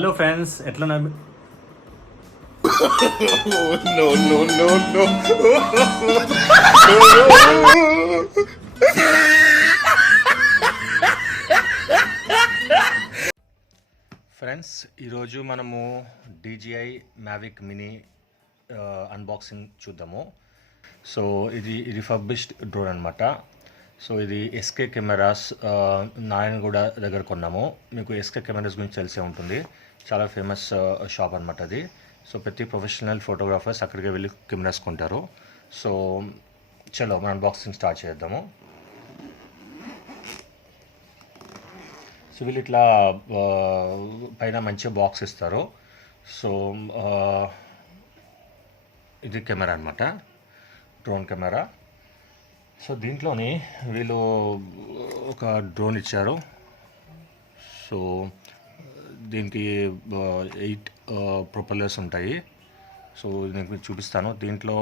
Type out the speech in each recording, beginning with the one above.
Hello friends, ఎట్లా no, no, no, no. Friends, ఈరోజు మనము DJI Mavic మినీ అన్బాక్సింగ్ చూద్దాము. సో ఇది రిఫర్బిష్డ్ డ్రోన్ అనమాట. సో ఇది ఎస్కే కెమెరాస్ నారాయణగూడ దగ్గర కొన్నాము. మీకు ఎస్కే కెమెరాస్ గురించి తెలిసే ఉంటుంది, చాలా ఫేమస్ షాప్ అనమాట అది. సో ప్రతి ప్రొఫెషనల్ ఫోటోగ్రాఫర్స్ అక్కడికి వెళ్ళి కెమెరాస్ కొంటారు. సో చలో మనం అన్బాక్సింగ్ స్టార్ట్ చేద్దాము. సో వీళ్ళు ఇట్లా పైన మంచిగా బాక్స్ ఇస్తారు. సో ఇది కెమెరా అనమాట, డ్రోన్ కెమెరా. సో దీంట్లోని వీళ్ళు ఒక డ్రోన్ ఇచ్చారు. సో దీనికి 8 ప్రొపెల్లర్స్ ఉంటాయి. సో నేను మీకు చూపిస్తాను. దీంట్లో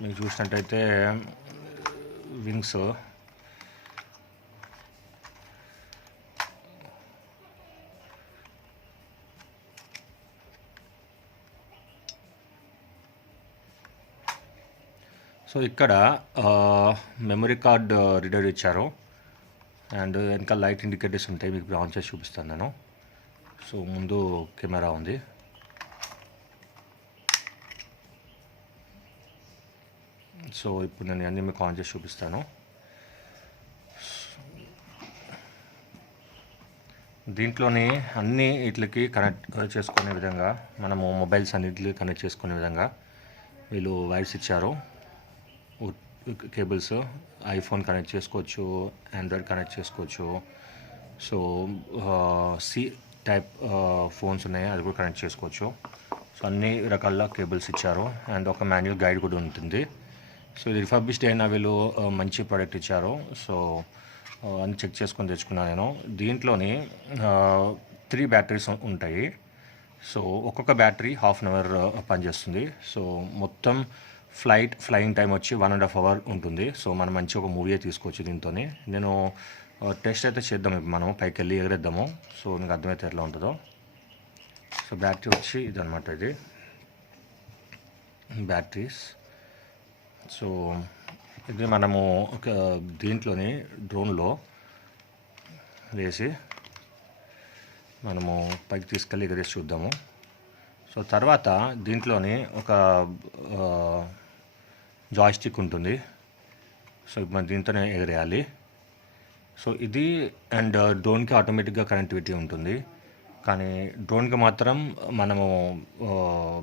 మీకు చూసినట్టయితే వింగ్స్, సో ఇక్కడ మెమరీ కార్డ్ రీడర్ ఇచ్చారు అండ్ వెనక లైట్ ఇండికేటర్స్ ఉంటాయి. మీకు ఆన్ చేసి చూపిస్తాను నేను. సో ముందు కెమెరా ఉంది. సో ఇప్పుడు నేను అన్నీ మీకు ఆన్ చేసి చూపిస్తాను. దీంట్లోని అన్ని వీటికి కనెక్ట్ చేసుకునే విధంగా, మనము మొబైల్స్ అన్నిటికి కనెక్ట్ చేసుకునే విధంగా వీళ్ళు వైర్స్ ఇచ్చారు. కేబుల్స్ ఐఫోన్ కనెక్ట్ చేసుకోవచ్చు, ఆండ్రాయిడ్ కనెక్ట్ చేసుకోవచ్చు. సో సి టైప్ ఫోన్స్ ఉన్నాయి, అది కూడా కనెక్ట్ చేసుకోవచ్చు. సో అన్ని రకాల కేబుల్స్ ఇచ్చారు అండ్ ఒక మాన్యువల్ గైడ్ కూడా ఉంటుంది. సో ఇది రిఫర్బిష్డ్ అయినా వీళ్ళు మంచి ప్రోడక్ట్ ఇచ్చారు. సో అన్ని చెక్ చేసుకొని తెచ్చుకున్నాను నేను. దీంట్లోని 3 బ్యాటరీస్ ఉంటాయి. సో ఒక్కొక్క బ్యాటరీ ½ అవర్ పనిచేస్తుంది. సో మొత్తం ఫ్లయింగ్ టైం వచ్చి 1.5 అవర్ ఉంటుంది. సో మనం మంచి ఒక మూవీ తీసుకోవచ్చు దీంతో. నేను టెస్ట్ అయితే చేద్దాం. ఇప్పుడు మనం పైకి వెళ్ళి ఎగరేద్దాము. సో నీకు అర్థమైతే ఎట్లా ఉంటుందో. సో బ్యాటరీ వచ్చి ఇదనమాట, ఇది బ్యాటరీస్. సో ఇది మనము ఒక దీంట్లోని డ్రోన్లో వేసి మనము పైకి తీసుకెళ్ళి ఎగరేసి చూద్దాము. సో తర్వాత దీంట్లోని ఒక జాయ్స్టిక్ ఉంటుంది. సో మనం దీంతోనే ఎగరేయాలి. సో ఇది అండ్ డ్రోన్కి ఆటోమేటిక్గా కనెక్టివిటీ ఉంటుంది, కానీ డ్రోన్కి మాత్రం మనము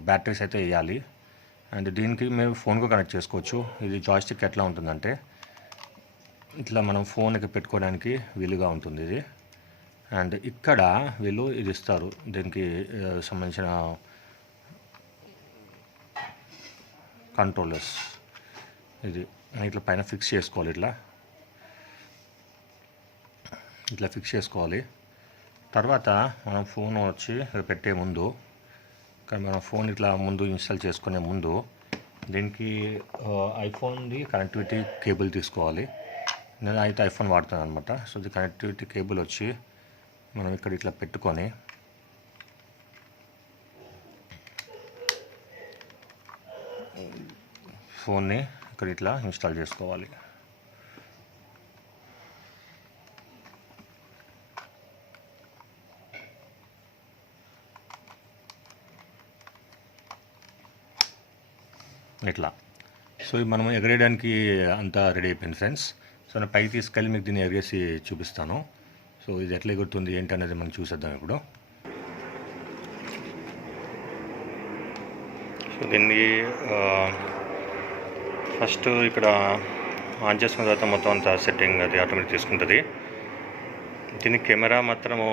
బ్యాటరీస్ అయితే వేయాలి. అండ్ దీనికి మేము ఫోన్కు కనెక్ట్ చేసుకోవచ్చు. ఇది జాయ్స్టిక్ ఎట్లా ఉంటుందంటే ఇట్లా మనం ఫోన్కి పెట్టుకోవడానికి వీలుగా ఉంటుంది ఇది. అండ్ ఇక్కడ వీళ్ళు ఇది ఇస్తారు, దీనికి సంబంధించిన కంట్రోలర్స్. ఇది ఇట్లా పైన ఫిక్స్ చేసుకోవాలి, ఇట్లా ఫిక్స్ చేసుకోవాలి. తర్వాత మనం ఫోన్ వచ్చి పెట్టే ముందు, కానీ మనం ఫోన్ ఇట్లా ముందు ఇన్స్టాల్ చేసుకునే ముందు దీనికి ఐఫోన్ది కనెక్టివిటీ కేబుల్ తీసుకోవాలి. నేను అయితే ఐఫోన్ వాడుతాను అనమాట. సో ఇది కనెక్టివిటీ కేబుల్ వచ్చి మనం ఇక్కడ ఇట్లా పెట్టుకొని ఫోన్ని ఇక్కడ ఇట్లా ఇన్స్టాల్ చేసుకోవాలి. ఇట్లా. సో మనం ఎగరేయడానికి అంతా రెడీ అయిపోయింది ఫ్రెండ్స్. సో నేను పైకి తీసుకెళ్ళి మీకు దీన్ని ఎగరేసి చూపిస్తాను. సో ఇది ఎట్లా ఎగురుతుంది ఏంటి అనేది మనం చూసేద్దాం ఇప్పుడు. సో దీన్ని ఫస్ట్ ఇక్కడ ఆన్ చేసుకున్న తర్వాత మొత్తం అంతా సెట్టింగ్ అది ఆటోమేటిక్ తీసుకుంటుంది. దీని కెమెరా మాత్రము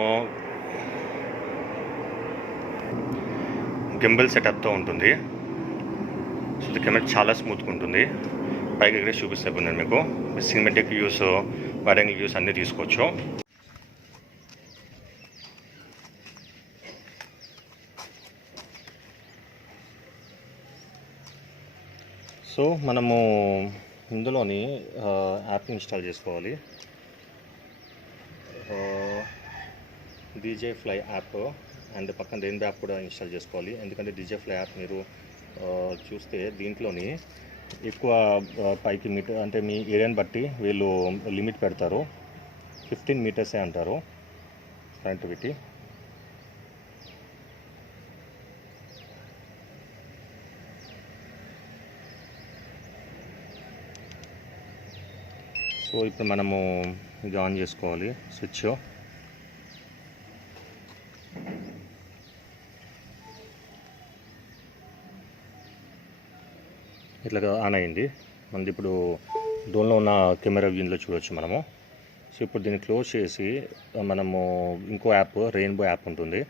గింబల్ సెటప్తో ఉంటుంది. సో ఇది కెమెరా చాలా స్మూత్గా ఉంటుంది. పైకి ఎగరేసి చూపిస్తాను నేను మీకు. Cinematic views, wide angle views అన్నీ తీసుకోవచ్చు. సో మనము ఇందులోని యాప్ని ఇన్స్టాల్ చేసుకోవాలి. DJI Fly app. అండ్ పక్కన రెయిన్బో యాప్ కూడా ఇన్స్టాల్ చేసుకోవాలి. ఎందుకంటే డీజే ఫ్లై యాప్ మీరు చూస్తే దీంట్లోని ఎక్కువ పైకి మీటర్ అంటే మీ ఏరియాని బట్టి వీళ్ళు లిమిట్ పెడతారు. 15 మీటర్సే అంటారు కనెక్టివిటీ. సో ఇప్పుడు మనము ఇది ఆన్ చేసుకోవాలి స్విచ్. ఇట్లా ఆన్ అయింది. మనది ఇప్పుడు డ్రోన్లో ఉన్న కెమెరా వ్యూలో చూడవచ్చు మనము. సో ఇప్పుడు దీన్ని క్లోజ్ చేసి మనము ఇంకో యాప్ రెయిన్బో యాప్ ఉంటుంది,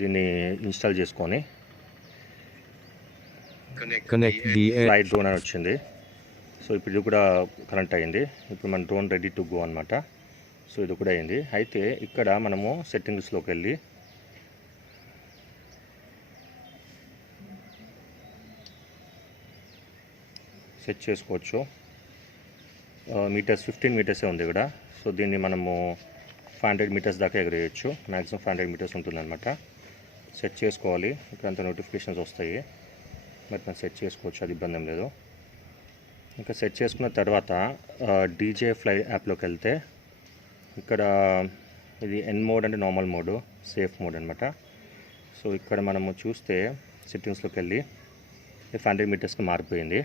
దీన్ని ఇన్స్టాల్ చేసుకొని Connect the ఫ్లైట్ డ్రోన్ అని వచ్చింది. సో ఇప్పుడు ఇది కూడా కనెక్ట్ అయ్యింది. ఇప్పుడు మన డ్రోన్ రెడీ టు గో అనమాట. సో ఇది కూడా అయింది. అయితే ఇక్కడ మనము సెట్టింగ్స్లోకి వెళ్ళి సెట్ చేసుకోవచ్చు. మీటర్స్ 15 మీటర్సే ఉంది ఇక్కడ. సో దీన్ని మనము 500 మీటర్స్ దాకా ఎగరేయచ్చు. మ్యాక్సిమం 500 మీటర్స్ ఉంటుందన్నమాట. సెట్ చేసుకోవాలి. ఇక్కడ అంత నోటిఫికేషన్స్ వస్తాయి, మరి మనం సెట్ చేసుకోవచ్చు, అది ఇబ్బంది ఏం లేదు. ఇంకా సెట్ చేసుకున్న తర్వాత డీజే ఫ్లై యాప్లోకి వెళ్తే ఇక్కడ ఇది ఎన్ మోడ్ అంటే నార్మల్ మోడ్, సేఫ్ మోడ్ అనమాట. సో ఇక్కడ మనము చూస్తే సెట్టింగ్స్లోకి వెళ్ళి 500 మీటర్స్కి మారిపోయింది.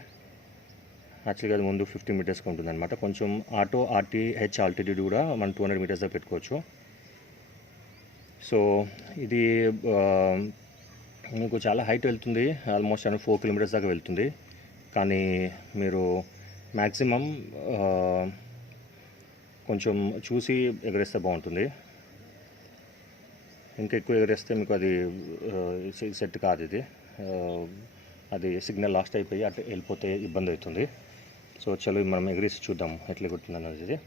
యాక్చువల్గా అది ముందు 50 మీటర్స్కి ఉంటుందన్నమాట. కొంచెం ఆటో ఆర్టీహెచ్ ఆల్టిట్యూడ్ కూడా మనం 200 మీటర్స్ దాకా పెట్టుకోవచ్చు. సో ఇది మీకు చాలా హైట్ వెళ్తుంది, ఆల్మోస్ట్ 4 కిలోమీటర్స్ దాకా వెళ్తుంది. కానీ మీరు మ్యాక్సిమం కొంచెం చూసి ఎగరేస్తే బాగుంటుంది. ఇంకా ఎక్కువ ఎగరేస్తే మీకు అది సెట్ కాదు. ఇది అది సిగ్నల్ లాస్ట్ అయిపోయి అటు వెళ్ళిపోతే ఇబ్బంది అవుతుంది. సో చలో మనం ఎగరేసి చూద్దాం ఎట్లా ఎగురుతుంది అనేది.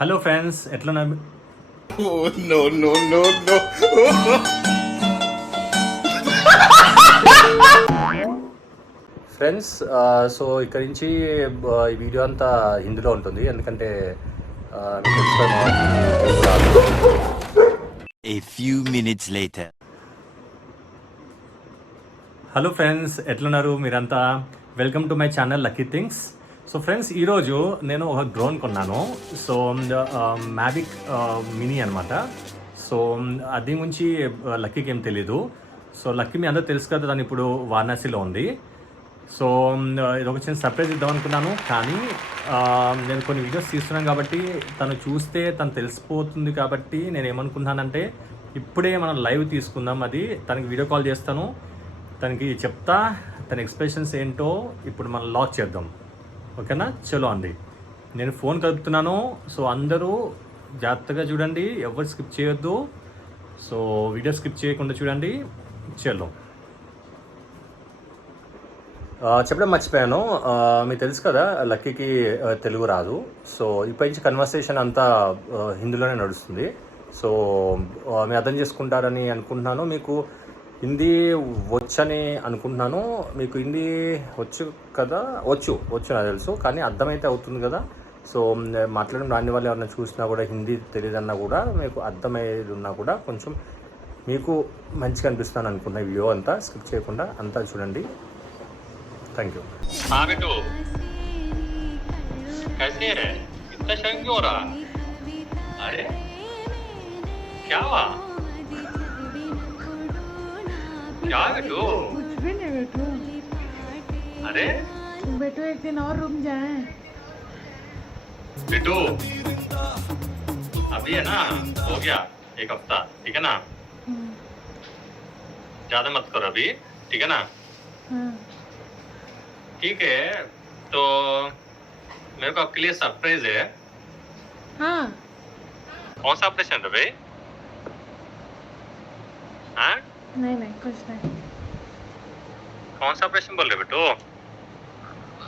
హలో ఫ్రెండ్స్, ఎట్లా Oh, no, no, no, no. Friends, so ఇక్కడ నుంచి ఈ వీడియో అంతా హిందీలో ఉంటుంది, ఎందుకంటే A few minutes later. Hello friends, ఎట్లున్నారు మీరంతా? Welcome to my channel lucky things. So friends, ఈరోజు నేను ఒక డ్రోన్ కొన్నాను. సో మ్యావిక్ మినీ అనమాట. సో అది గురించి లక్కీకి ఏం తెలీదు. సో లక్కీ మీ అందరూ తెలుసు కదా, దాని ఇప్పుడు వారణాసిలో ఉంది. సో ఇది ఒక చిన్న సర్ప్రైజ్ ఇద్దాం అనుకున్నాను, కానీ నేను కొన్ని వీడియోస్ తీస్తున్నాను కాబట్టి తను చూస్తే తను తెలిసిపోతుంది. కాబట్టి నేను ఏమనుకున్నానంటే ఇప్పుడే మనం లైవ్ తీసుకుందాం. అది తనకి వీడియో కాల్ చేస్తాను, తనకి చెప్తా, తన ఎక్స్ప్రెషన్స్ ఏంటో ఇప్పుడు మనం లాక్ చేద్దాం. ఓకేనా? చలో అండి, నేను ఫోన్ కలుపుతున్నాను. సో అందరూ జాగ్రత్తగా చూడండి, ఎవరు స్కిప్ చేయొద్దు. సో వీడియో స్కిప్ చేయకుండా చూడండి. చలో. చెప్పడం మర్చిపోయాను, మీకు తెలుసు కదా లక్కీకి తెలుగు రాదు. సో ఇప్పటి నుంచి కన్వర్సేషన్ అంతా హిందీలోనే నడుస్తుంది. సో మీరు అర్థం చేసుకుంటారని అనుకుంటున్నాను. మీకు హిందీ వచ్చని అనుకుంటున్నాను. మీకు హిందీ వచ్చు కదా? వచ్చు నాకు తెలుసు, కానీ అర్థమైతే అవుతుంది కదా. సో మాట్లాడడం రాని వాళ్ళు ఎవరైనా చూసినా కూడా, హిందీ తెలియదన్నా కూడా, మీకు అర్థమయ్యేది ఉన్నా కూడా కొంచెం మీకు మంచిగా అనిపిస్తాను అనుకున్న వీడియో అంతా స్కిప్ చేయకుండా అంతా చూడండి. Thank you. क्या हुआ? क्या बेटू? कुछ भी नहीं बेटू। अरे बेटू एक दिन और रुक जाए। बेटू अभी है ना, हो गया 1 हफ्ता, ठीक है ना? ज्यादा मत करो अभी, ठीक है ना? हाँ। ठीक है, तो मेरे को आपके लिए सरप्राइज है। हाँ। कौन सा ऑपरेशन है भाई? हाँ, नहीं नहीं कुछ नहीं। कौन सा ऑपरेशन बोल रहे बेटू?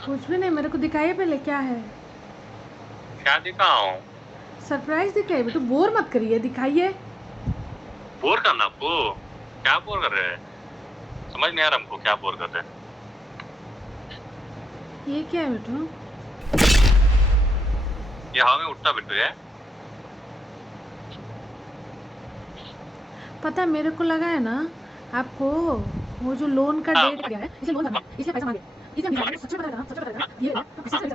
कुछ भी नहीं, मेरे को दिखाइए पहले क्या है। क्या दिखाऊं? सरप्राइज दिखाइए बेटू, बोर मत करिए, दिखाइए। बोर करना आपको? क्या बोर कर रहे हैं? समझ नहीं आ रहा हमको, क्या बोर कर रहे हैं? ये क्या है बेटू? ये हवा में उठता बेटू है। पता है, मेरे को लगा है ना आपको वो जो लोन का डेट गया है, इसलिए लोन करना है, इसलिए पैसा मांगे, इसलिए सच में पता लगा, सच में पता लगा ये ना, तो किसी से